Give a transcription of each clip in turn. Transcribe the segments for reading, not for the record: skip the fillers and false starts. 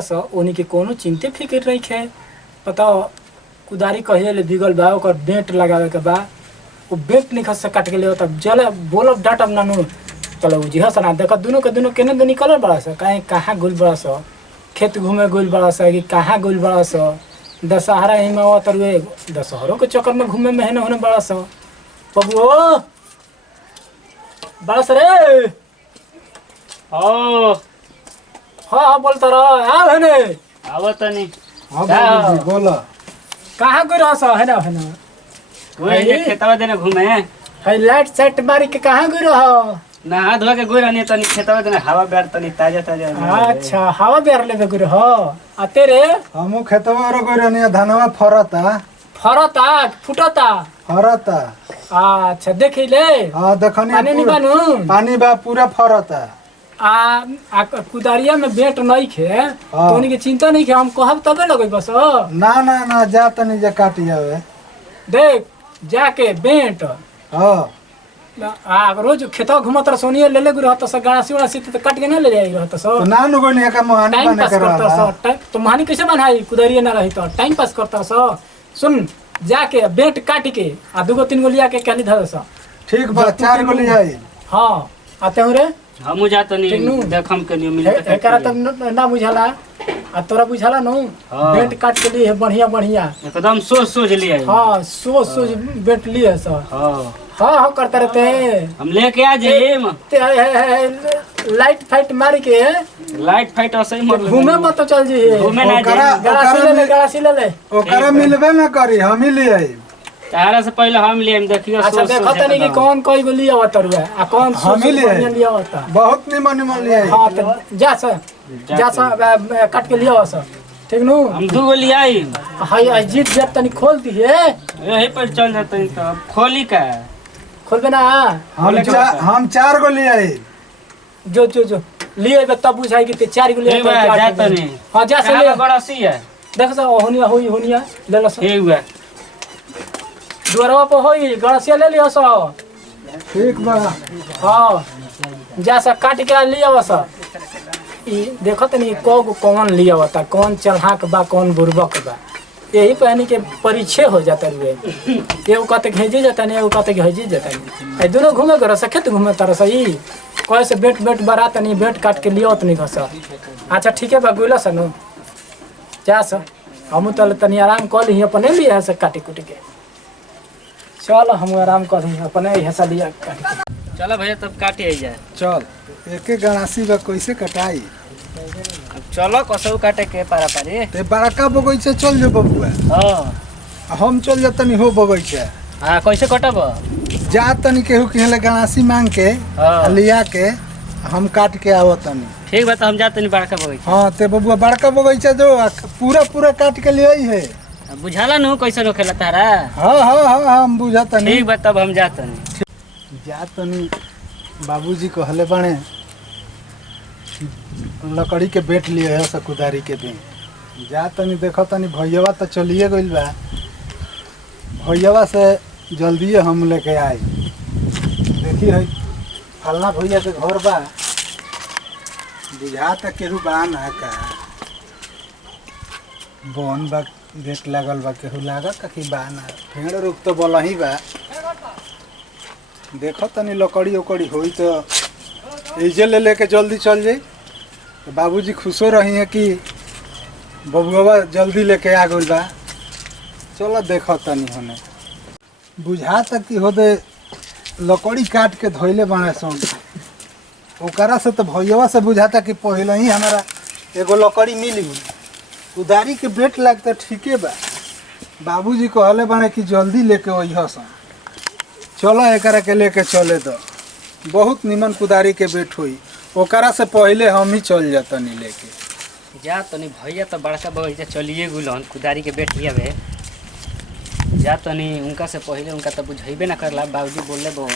बड़स उन्हीं के कोनो चिंते फिक्र नहीं खे। बताओ कुदारी कहिए ले बिगल बा ओकर बेंट लगावे के बा, वो बेंट निकल से काट के ले तब जले बोलब डाटब नानू चलो जी हस ना देख दोनों के दोनों केने दो निकल बड़स कहीं कहाँ गुल बड़स खेत घूमे गुल बड़स कि कहाँ गुल बड़स दशहरा ही में तरवे दशहरों के चक्कर में घूमे में होने बड़स बबुओ बड़स रे। ओ हाँ बोलता रह आ है आवत नहीं। हाँ बाबूजी बोला। कहाँ गई रह है ना वही खेतवा देने घूमे है लाइट सेट मारी के कहाँ गई रह नहा धोआ के गोरा नहीं तनी खेतवा देने हवा बैठ तनी ताजा ताजा। अच्छा हवा बेर ले गई रह आ तेरे हमू खेतवा रो कोई रहनी धनवा फरता फरता फुटता फरता। अच्छा देखी ले हाँ देखनी पानी नहीं बानू पानी बा पूरा फरता। आ कुदारिया में बेट नहीं खे तो उनकी चिंता नहीं खे हम कहब तबे लगे बस ना ना ना जा तनी जे काटी जावे देख जाके बेट हाँ रोज खेतवा घूमत रह सोनिया ले ले रहत स गणासी उणासी तो काट के ना ले जाई रहत स तो ना नु गोनी का मोहानी टाइम बने पास करता करवाला। स तो मोहानी कैसे बनाई कुदारिया ना रही तो टाइम पास करता स सुन जाके बेट काट के आ दुगो तीन गो लिया के कहली धर स ठीक बा 4 गो ले जाई। हां आते हो रे हमू जात नहीं देखम के नहीं मिले एकरा तब ना बुझाला आ तोरा बुझाला नु हाँ। बेट काट के लिए बढ़िया बढ़िया एकदम सोच सोच लिया। हाँ सोच सोच बेट लिए स हां हाँ हाँ करते रहते हम लेके आ जाइए लाइट फाइट मार के लाइट फाइट ऐसे ही मर घूमे मत तो चल जी घूमे ना ओकरा- जाइए गड़ासी ले ले ओकरा मिलबे ना करी हम ही ले आई। तारा से पहले हम लिए देखियो अच्छा देखो तनी कि कौन कोई गो लिया होता रुआ आ कौन हम ही लिए लिया होता। बहुत निमन निमन ले आई। हाँ तो जा सा काट के लिया सा ठीक नु हम दू गो ले आई हाय जीत जब तनी खोल दिए यही पर चल जाते तो खोली का खोलबे ना हम 4 गो ले आई। जो लिए तब बुझाई कि 4 गो ठीक बा जात नहीं। हां जा से ले गड़ासी है देख सा होनिया ले लो सा ठीक बा दुआरवा पर होई गणसिया ले लियो सा ठीक बा हाँ जा सा काट के लिया सा ई देखो तनी कौन लिया होता कौन चलहाक बा कौन बुरबक बा यही पहनी के परिचय हो जाता रुए एगो कहते भेजे जाता नहीं एगो कहते भेजे जाता नहीं दोनों घूमे कर खेत घूमे तर सही कहे से बेट बेट बरात नहीं बेट काट के लियो नहीं घस। अच्छा ठीक है बा गोला सनु जा सा हम तो तनी आराम कर ली अपने लिए से काटी कुटी के चल हम आराम कर ली अपने हिस्सा लिया काटी के। चलो भैया तब काटे जाए। चल एके गणासी बा कैसे कटाई। अब चलो कसौ काटे के पारा पारी ते बड़का बगीचा चल जो बबुआ। हां हम चल जतनी हो बगीचा। हां कैसे कटब जा तनी केहू केहले गणासी मांग के हाँ। लिया के हम काट के आवतनी। ठीक बा तो हम जाते नहीं बड़का बगीचा। हाँ ते बबुआ बड़का बगीचा जो पूरा काट के ले आई है। बुझाला न कैसे रोकेला तारा। हाँ हम बुझतनी। ठीक बा तब हम जाते नहीं। जा तनी बाबूजी कहले बाणे लकड़ी के बेट लिए है सकुदारी के दिन जा तनी देखो तनी भैया तो चलिए गइल बा भैया से जल्दी हम लेके आई देखी है फलना भैया के घर बा बुझाता केहू बा ना का बन बा गेट लागल बा केहू लागत कि बा ना फेड़ रुक तो बोला ही बा देखो तनी लकड़ी उकड़ी हुई तो एजे ले लेके जल्दी चल जाई तो बाबूजी खुशो रही है कि बबुआ जल्दी लेके आ गइल बा। चलो देखो तनी होने बुझा तक कि होदे लकड़ी काट के धोइले बने सन ओकरा से तो भैया से बुझाता कि पहले ही हमारा एगो लकड़ी मिल गई उधारी के बेट लगता ठीके बा। बाबूजी कहले बने कि जल्दी लेके अइह सन चलो एकरा के लेके चले तो बहुत निमन कुदारी के बेट हुई ओकरा से पहले हम ही चल जातनी लेके जा तनी भैया तो बड़का बगीचा चलिए गुलन कुदारी के बेटिया बे जा तनी उनका से पहले उनका तो बुझेबे ना करला बाबूजी बोलले बोन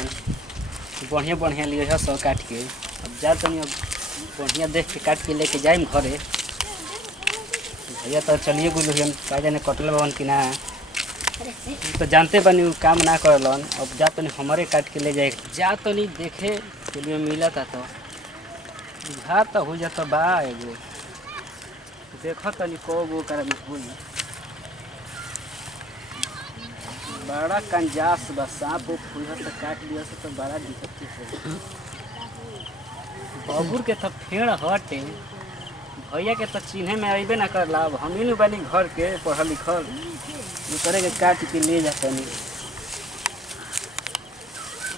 बढ़िया बढ़िया लिए है सब काट के अब जा तनी अब बढ़िया देख के काट के लेके जाइम घरे भैया तो चलिए गुलन का जाने कटल बन कि ना तो जानते बनी काम ना करलन अब जा तनी हमारे काट के ले जाए जा तनी देखे के लिए मिला था तो बुझा तो हो जाता बा एगो देखो तनी को गो करे में भूल बड़ा कंजास बा सांप वो फूल से काट लिया से तो बड़ा दिक्कत है बबूर के तो फेड़ हटे भैया के तो चिन्हे में अबे ना कर लाभ हम ही बनी घर के पढ़ल लिखल करे के काट के ले जाते नहीं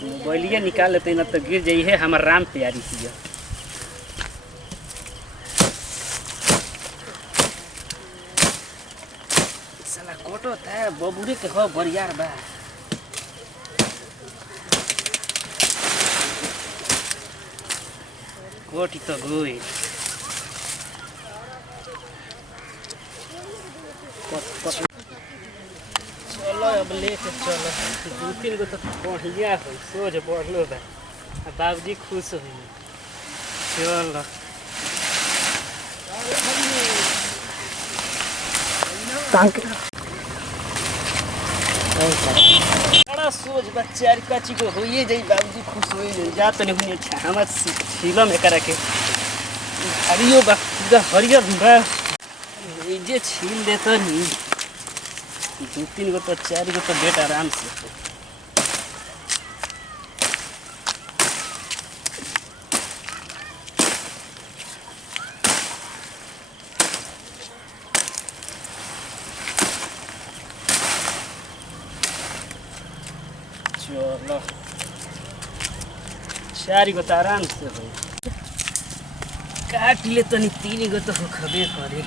मोबाइलिया निकाल लेते ना तो गिर जाइए हमार राम प्यारी चीज साला कोटो था बबूरे के हो बरियार बा कोटी तो गोई चलो अब लेके चलो 2-3 गो तो बढ़िया हो सोच बढ़लो बा बाबूजी खुश हो चलो बड़ा सोच बा 4-5 को होइए जाई बाबूजी खुश होइए जाई जा तने हुने छामा छीला में करा के हरियो बा पूरा हरियर बा ये जे छील देता नहीं 2-3 गो तो 4 गो तो बेट आराम से चलो 4 गो तो आराम से हो काट ले तनी 3 गो तो खबे करे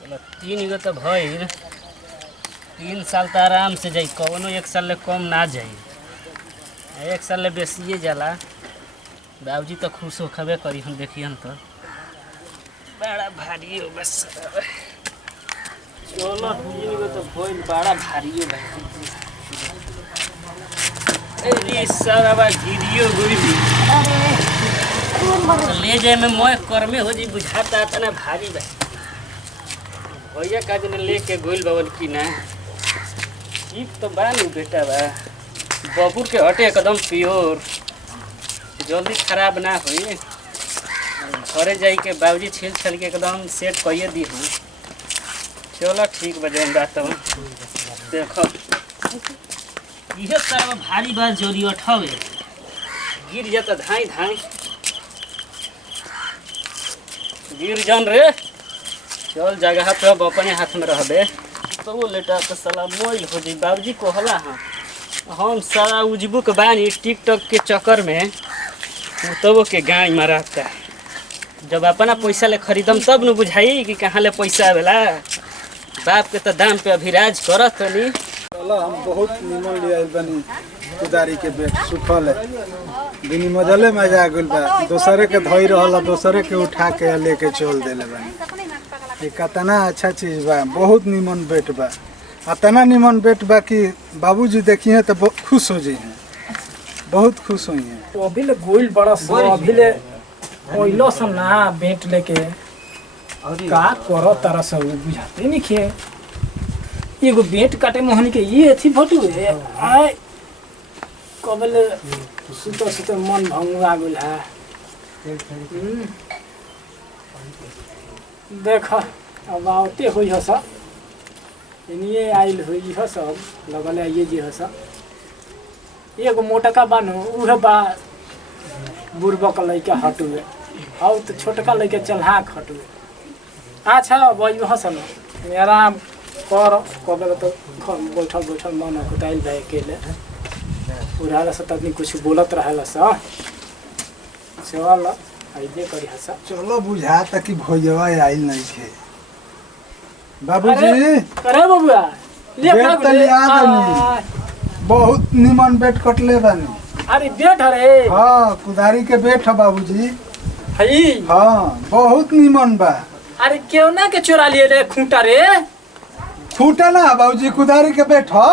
चलो 3 गो तो भइल 3 साल तो आराम से जाई कौनो 1 साल ले कम ना जाई 1 साल ले बेसिए जाला बाबूजी तो खुश हो खबे करी हम देखियन तो बड़ा भारी हो बस चलो 3 गो तो भइल बड़ा भारी हो भाई सारा बा गिरियो गुरी ले जाए में मोय कर्मे हो जी बुझाता तना भारी बा भैया का जने लेके गोइल बावल की ना ठीक तो बा नु बेटा बा बबूर के हटे एकदम प्योर जल्दी खराब ना होई घरे जाई के बाबूजी छील छल के एकदम सेट कइए दी हम चलो ठीक बजे हम बात देखो इहे सारा भारी बात जोरी उठावे गिर जाता धाई धाई गिर जान रे चल जगह पे अब अपने हाथ में रहबे तो वो लेटा तो साला मोइल हो जाई बाबूजी को हला हम सारा उजबू के बानी टिकटॉक के चक्कर में तब के गाय मारता जब अपना पैसा ले खरीदम तब न बुझाई कि कहाँ ले पैसा आवेला बाप के तो दाम पे अभिराज करत नहीं चलो हम बहुत निमन ले आइल बनी कुदारी के बेट सुखल है बिनी मजले मजा आ गइल बा दोसरे के धोई रहल दोसरे के उठा के लेके चल देले बनी ये कतना अच्छा चीज बा बहुत निमन बेट बा अतना निमन बेट बा कि बाबूजी देखिए तो खुश हो जाइए बहुत खुश हुई है अभी ले गोइल बड़ा सो अभी ले ओइलो सन ना बेट लेके का करो तारा सब बुझाते नहीं खे एगो बेट काटे मोहनी के ये थी फोटो है आय कबल सुतो सुतो मन भंगुआ गेल है देख अब आते होई हस इनिए आइल होई हस लगल आइए जी हस एगो मोटका बानो उहे बा बुरबक लइका हटुए और तो छोटका लइका चलहाक हटुए अच्छा वही हसन आराम कर कबे तो बैठल बैठल मन कुटाइल भाई अकेले उड़ाला से तनी कुछ बोलत रहला सा चल आइदे करी हसा चलो बुझा तक कि भैया आइल नहीं थे बाबूजी अरे बबुआ ले बेट तो लिया दनी बहुत निमन बेट कटले बानी अरे बेट रे हां कुदारी के बेट है बाबूजी हई हां बहुत निमन बा अरे क्यों ना के चोरा लिए रे खूंटा रे खूंटा ना बाबूजी कुदारी के बेट है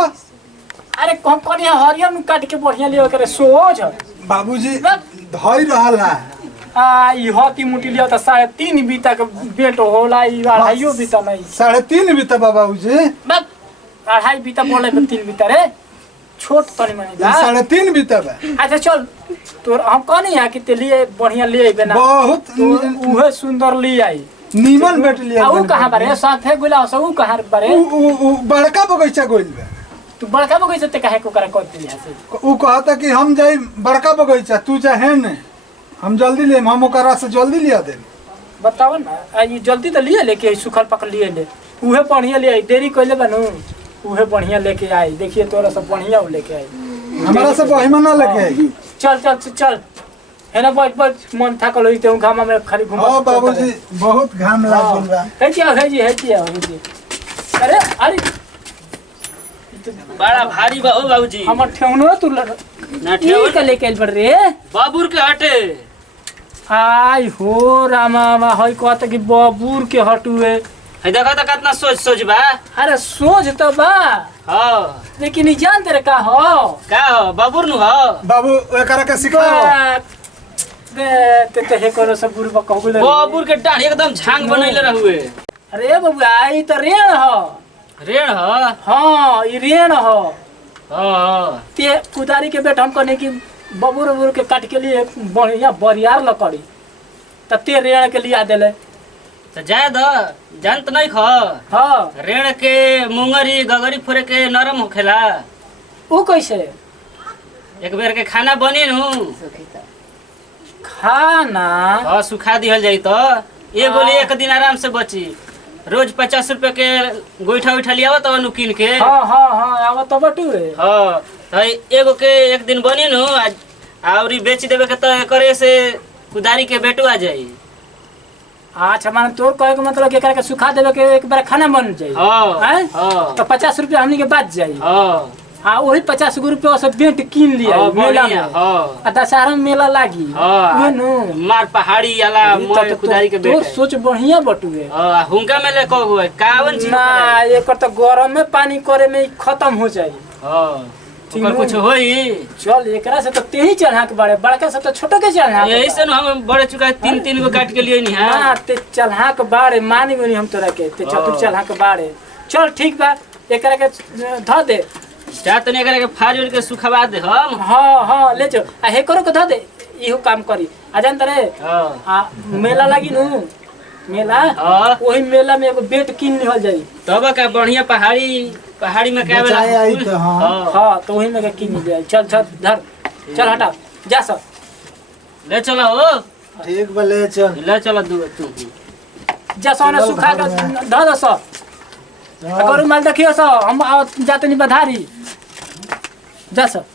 अरे कंपनी हरियर में काट के बढ़िया लियो करे सोच बाबूजी धोई रहला ई हती मुटी लिया तो 3.5 बीता के बेट होला ई 2.5 बीता नहीं 3.5 बीता बाबूजी बस 2.5 बीता बोले में 3 बीता रे छोट तनी मनी बा 3.5 बीता बा। अच्छा चल तोर हम कहनी है कि ते लिए बढ़िया ले आइबे ना बहुत उहे सुंदर ले आई नीमन बेट लिया। ऊ कहां बारे साथे गुला सब ऊ कहां बारे ऊ बड़का बगीचा गोइल बा। तू बड़का बगीचा ते काहे को करे कर दिया से ऊ कहता कि हम जाई बड़का बगीचा तू चाहे ने हम जल्दी ले हम ओकरा से जल्दी लिया दे। बताओ ना ये जल्दी तो लिए लेके आई सुखल पकड़ लिए ले उहे बढ़िया ले आई देरी कइले बनू उहे बढ़िया लेके आई देखिए तोरा सब बढ़िया लेके आई हमारा से बहिमा ना लेके आई। चल चल चल है ना बैठ मन थकल होई ते घामा में खाली घुमा हां बाबूजी बहुत घाम लागल बा। है जी अरे अरे बड़ा भारी बा ओ बाबूजी हमर ठेवनो तू ना ठेव के लेके आइल बड़ रे बाबूर के हटे आई हो रामा बा हई कहत कि बबूर के हटुए है देखा त कितना सोच बा। अरे सोच तो बा हां लेकिन ई जान तेरे का हो बाबूर नु हो बाबू एकरा के सिखाओ ते हे करो सब बुरबा कहबे बाबूर के दाढ़ी एकदम झांग बनैले रहुए। अरे बबुआ ई त रेण हो रेण हो हां ई रेण हो हां ते कुदारी के बेट हम कहने कि बबूर बबूर के काट के लिए बढ़िया बरियार लकड़ी त ते रेण के लिया देले तो जाए द जानत नहीं ख हां रेण के मुंगरी गगरी फोरे के नरम होखेला ऊ कैसे एक बेर के खाना बनी नु खाना हां सुखा दिहल जाई तो ये गोली एक दिन आराम से बची रोज 50 रुपए के गोइठा उठा लियावा तो नु किन के हां आवा तो बटू रे हां तो एगो के एक दिन बनी नु और बेच देवे के तो करे से कुदारी के बेटू आ जाई। अच्छा माने तोर कहे के मतलब कि एकरा के सुखा देवे के एक बार खाना बन जाई हां हां तो 50 रुपया हमनी के बात जाई हां हां वही 50 रुपया से बेट कीन लिया मेला में हां आ दशहरा में मेला लागी हां नु मार पहाड़ी वाला मोय कुदारी के बेटा तोर सोच बढ़िया बटुए हां हुंका में ले कहू कावन चीज ना एकर तो गरम में पानी करे में खत्म हो जाई हां ओकर कुछ होई चल एकरा से तो तेही चढ़ा के बारे बड़का से तो छोटो के चढ़ा यही से हम बड़े चुका 3 गो काट के लिए नहीं है ना ते चढ़ा के बारे मानी गनी हम तोरा के ते चतुर चढ़ा के बारे चल ठीक बा एकरा के ध दे जा तने एकरा के फाड़ के सुखवा दे हम हां ले जो आ हे करो के ध दे इहो काम करी आ जान तरे हां आ मेला लागी नु मेला हां ओही मेला में एगो बेट किन लिहल जाई तब का बढ़िया पहाड़ी में क्या बेचाए आई तो हां हां तो वही में किन लिया चल धर चल हटा जा सब ले चलो हो ठीक बा ले चल ले चलो तू जा सोना सुखा के ध दो सब अगर माल देखियो सब हम जाते नहीं बधारी जा सब